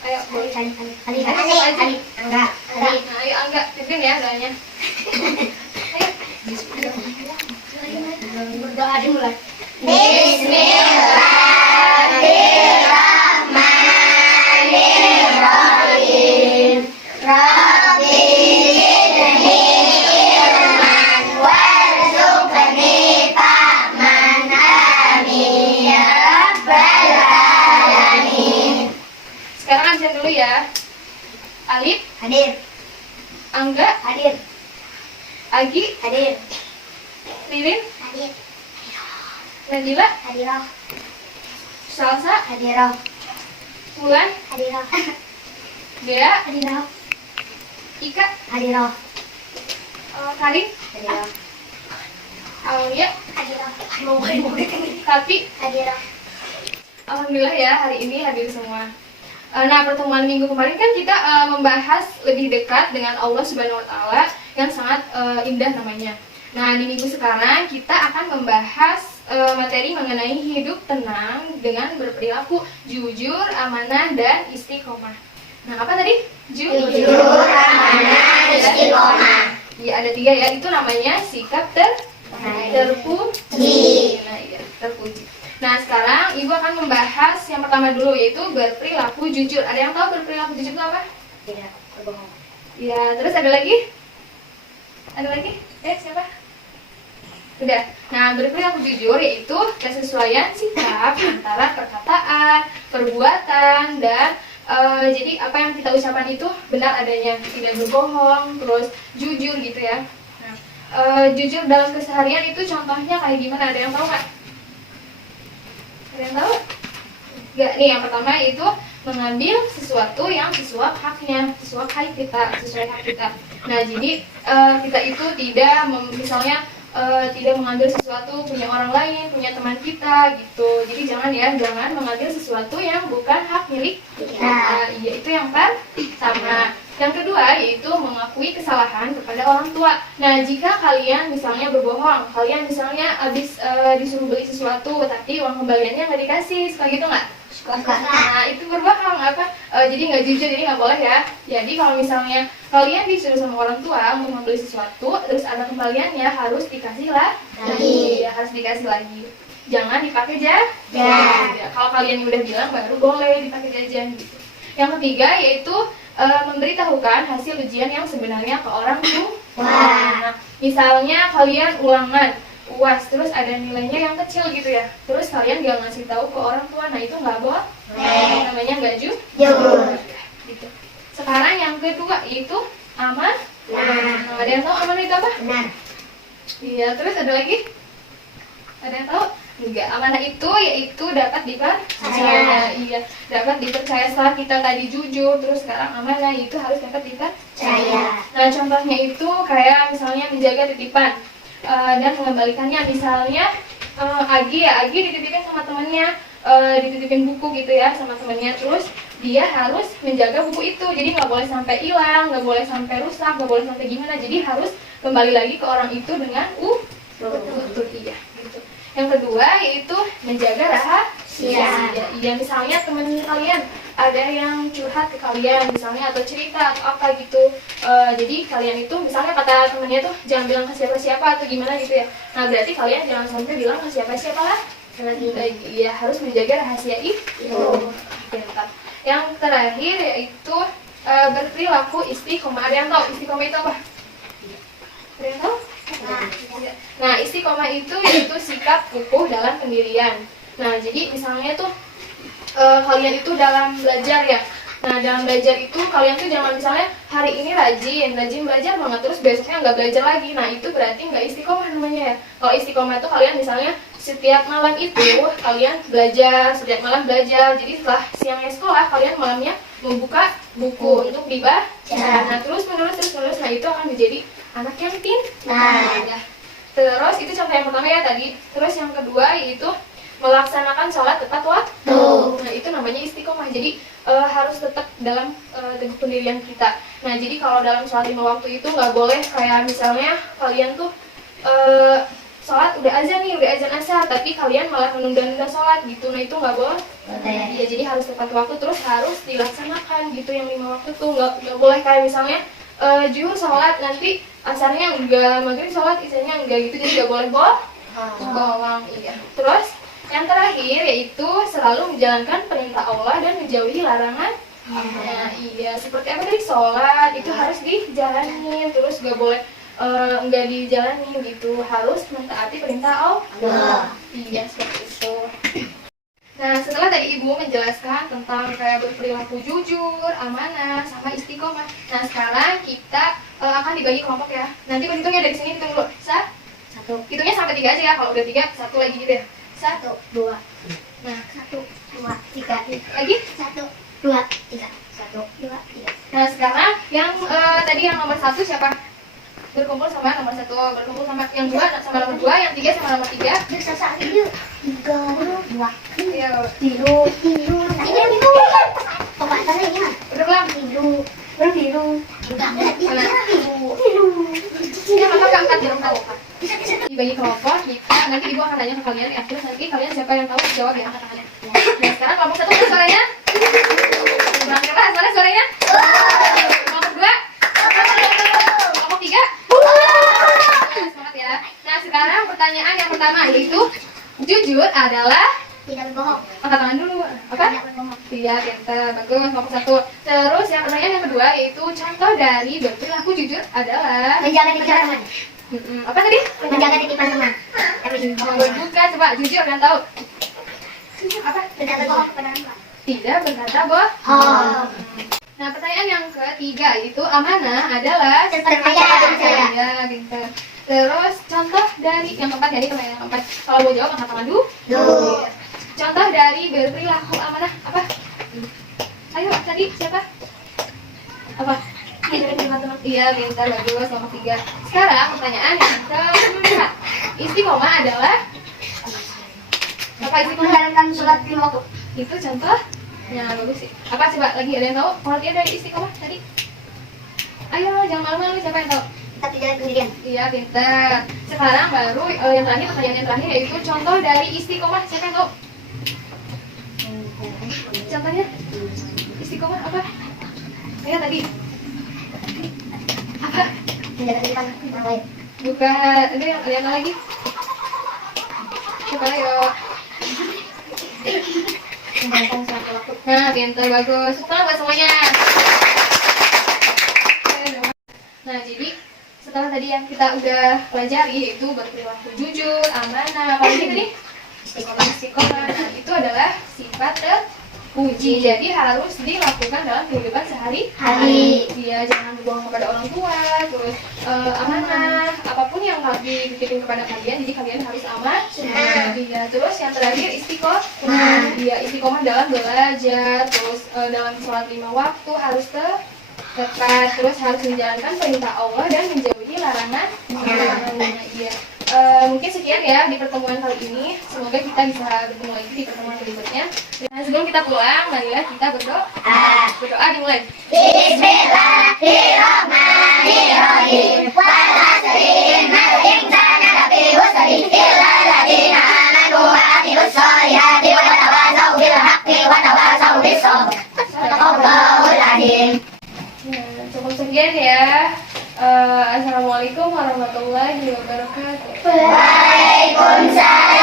Ayo, boleh. Ali. Enggak. Nah, ayo Angga, pimpin ya doanya. Ayo. Berdoa dimulai. Bismillahirrahmanirrahim. Rabbi zidni ilman warzuqni fahman. Amin ya rabbal alamin. Sekarang absen dulu ya. Alif, Hadir. Angga, Hadir. Agi, Hadir. Ririn, Hadir. Nadila, Hadirah. Salsa, Hadirah. Wulan, Hadirah. Dea, Hadirah. Ika, Hadirah. Karin, Hadirah. Aulia, Hadirah. Tapi. Hadirah. Alhamdulillah ya hari ini hadir semua. Nah, pertemuan minggu kemarin kan kita membahas lebih dekat dengan Allah Subhanahu wa taala yang sangat indah namanya. Nah, di minggu sekarang kita akan membahas materi mengenai hidup tenang dengan berperilaku jujur, amanah, dan istiqomah. Nah, apa tadi? Jujur, amanah, istiqomah. Iya, ada 3 ya. Itu namanya sikap terpuji. Nah, iya, terpuji. Nah, sekarang Ibu akan membahas yang pertama dulu, yaitu berperilaku jujur. Ada yang tahu berperilaku jujur itu apa? Tidak berbohong. Ya, terus ada lagi? Ada lagi? Siapa? Udah. Nah, berperilaku jujur yaitu kesesuaian sikap antara perkataan, perbuatan, dan jadi apa yang kita ucapkan itu benar adanya, tidak berbohong, terus jujur gitu ya. Nah, jujur dalam keseharian itu contohnya kayak gimana? Ada yang tahu nggak? Ada yang tahu? Nggak, nih yang pertama itu mengambil sesuatu yang sesuai haknya, sesuai hak kita. Nah, jadi kita itu tidak misalnya tidak mengambil sesuatu punya orang lain, punya teman kita gitu. Jadi jangan mengambil sesuatu yang bukan hak milik kita. Iya, itu yang pertama. Yang kedua yaitu mengakui kesalahan kepada orang tua. Nah, jika kalian misalnya berbohong, kalian misalnya habis disuruh beli sesuatu tapi uang kembaliannya nggak dikasih, suka gitu nggak? Nah, itu berbohong jadi nggak jujur, jadi nggak boleh ya. Jadi kalau misalnya kalian disuruh sama orang tua untuk membeli sesuatu terus ada kembaliannya, harus dikasih lagi. Ya, harus dikasih lagi. Jangan dipakai jajan. Ya, kalau kalian udah bilang baru boleh dipakai jajan gitu. Yang ketiga yaitu memberitahukan hasil ujian yang sebenarnya ke orang tua. Nah, misalnya kalian ulangan UAS terus ada nilainya yang kecil gitu ya, terus kalian gak ngasih tahu ke orang tua, nah itu nggak boleh, namanya nggak jujur gitu. Sekarang yang kedua yaitu amanah. Nah, ada yang tahu amanah itu apa? Benar. Iya, terus ada lagi? Ada yang tahu? Enggak, amanah itu yaitu dapat dipercaya. Iya, dapat dipercaya setelah kita tadi jujur, terus sekarang amanah itu harus dapat dipercaya. Nah, contohnya itu kayak misalnya menjaga titipan dan mengembalikannya. Misalnya Agi dititipin sama temennya, dititipin buku gitu ya sama temennya, terus dia harus menjaga buku itu, jadi nggak boleh sampai hilang, nggak boleh sampai rusak, nggak boleh sampai gimana, jadi harus kembali lagi ke orang itu dengan utuh. Iya gitu. Yang kedua yaitu menjaga rahasia. Ya, misalnya teman kalian ada yang curhat ke kalian misalnya atau cerita atau apa gitu, jadi kalian itu misalnya kata temennya tuh jangan bilang ke siapa-siapa atau gimana gitu ya. Nah, berarti kalian jangan sampai bilang ke siapa-siapa lah. Ya, harus menjaga rahasia itu. Yang terakhir yaitu berperilaku istiqomah. Ada yang tahu istiqomah itu apa? Ada yang tahu? Nah, istiqomah itu yaitu sikap kukuh dalam pendirian. Nah, jadi misalnya tuh kalian itu dalam belajar ya. Nah, dalam belajar itu kalian tuh jangan misalnya hari ini rajin belajar banget terus besoknya nggak belajar lagi. Nah, itu berarti nggak istiqomah namanya ya. Kalau istiqomah itu kalian misalnya setiap malam itu kalian belajar, setiap malam belajar. Jadi setelah siangnya sekolah, kalian malamnya membuka buku untuk dibaca. Nah, terus menerus. Nah, itu akan menjadi anak yang pintar. Terus itu contoh yang pertama ya tadi. Terus yang kedua yaitu melaksanakan sholat tepat waktu. Nah, itu namanya istiqomah. Jadi harus tetap dalam teguh pendirian kita. Nah, jadi kalau dalam sholat 5 waktu itu nggak boleh kayak misalnya kalian tuh sholat udah azan nih, udah azan asar, tapi kalian malah menunda-nunda sholat gitu. Nah itu nggak boleh. Ya jadi harus tepat waktu, terus harus dilaksanakan gitu. Yang 5 waktu tuh nggak boleh kayak misalnya zuhur sholat nanti asarnya enggak, maghrib sholat isanya enggak gitu. Jadi nggak boleh bohong. Iya. Terus yang terakhir yaitu selalu menjalankan perintah Allah dan menjauhi larangan. Nah, iya, seperti apa tadi, sholat itu harus dijalanin, terus nggak boleh nggak dijalanin gitu, harus mentaati perintah Allah. Iya, seperti itu. Nah, setelah tadi Ibu menjelaskan tentang kayak berperilaku jujur, amanah, sama istiqomah. Nah, sekarang kita akan dibagi kelompok ya. Nanti berhitungnya dari sini, hitung dulu. Satu, Hitungnya sampai 3 aja ya. Kalau udah 3, satu lagi gitu ya. 1, 2, nah, 1, 2, 3, lagi. 1, 2, 3, 1, 2, 3. Nah, sekarang yang tadi yang nomor 1 siapa? Berkumpul sama nomor 1, berkumpul sama yang 2 sama nomor 2, yang 3 sama nomor 3. Yuk, sasa yuk. 3, 2, Iya, biru. Ini biru. Pembahasannya ini mah. udah belum? Biru. Biru. Ya, maka keempat jangan tahu Pak. Dibagi kelompok, kita nanti Ibu akan nanya ke kalian ya. Terus nanti kalian siapa yang tahu jawab ya angkat tangannya. Nah, sekarang kelompok 1 mana suaranya? Kurang keras, mana suaranya? Kelompok 2? Kelompok 3? Semangat ya. Nah, sekarang pertanyaan yang pertama yaitu jujur adalah Tidak berbohong. angkat tangan dulu. Apa? Tidak berbohong. Iya, pintar, bagus, kelompok 1. Terus yang pertanyaan yang kedua yaitu contoh dari berperilaku jujur adalah Menjaga titipan teman. apa tadi? Menjaga titipan teman. Bukan, coba jujur kan tahu. Apa? Tidak berbohong kepada orang tua. Tidak berkata bohong. Oh. Nah, pertanyaan yang ketiga itu amanah adalah Terpercaya. Ya, pintar. Terus contoh dari yang keempat, jadi pertanyaan yang keempat. Kalau mau jawab angkat tangan dulu. Contoh dari berperilaku amanah apa? Ayo tadi siapa? Apa? Iya, pintar, bagus, nomor 3. Sekarang pertanyaan yang keempat. Istiqomah adalah apa istiqomah? Menjalankan sholat 5 waktu. Itu contoh. Ya, bagus sih. Apa coba lagi ada yang tahu pengertian dari istiqomah tadi? Ayo, jangan malu-malu, siapa yang tahu? Tetap jalan pendirian. Iya, pintar. Sekarang baru yang terakhir, pertanyaan yang terakhir yaitu contoh dari istiqomah. Siapa yang tahu? Contohnya? Istiqomah apa? Ayo tadi. Apa? Menjaga titipan orang lain. Bukan. Ada yang lagi? Coba ayo. Menjalankan sholat 5 waktu. Nah, pintar, bagus. Setelah buat semuanya. Nah, jadi setelah tadi yang kita udah pelajari yaitu berperilaku jujur, amanah, apalagi tadi? Istiqomah. Nah, itu adalah sifat terpuji. Jadi harus dilakukan dalam kehidupan sehari-hari. Dia jangan berbohong kepada orang tua, terus amanah, apapun yang dititipin kepada kalian, jadi kalian harus aman. Iya, terus yang terakhir istiqomah. Dia istiqomah dalam belajar, terus dalam sholat 5 waktu harus tepat, terus harus menjalankan perintah Allah dan menjauhi larangan. Iya. Mungkin sekian ya di pertemuan kali ini. Semoga kita bisa bertemu lagi di pertemuan berikutnya. Dan sebelum kita pulang, marilah kita berdoa. Berdoa dimulai. Bismillahirrahmanirrahim. Wal asri innal insana lafi khusr illa alladziina aamanu wa 'amilus shalihati wa tawassaw bil haqqi wa tawassaw bis sabr. Shadaqallahul 'azim. Cukup sekian ya. Assalamualaikum warahmatullahi wabarakatuh. Waalaikumsalam.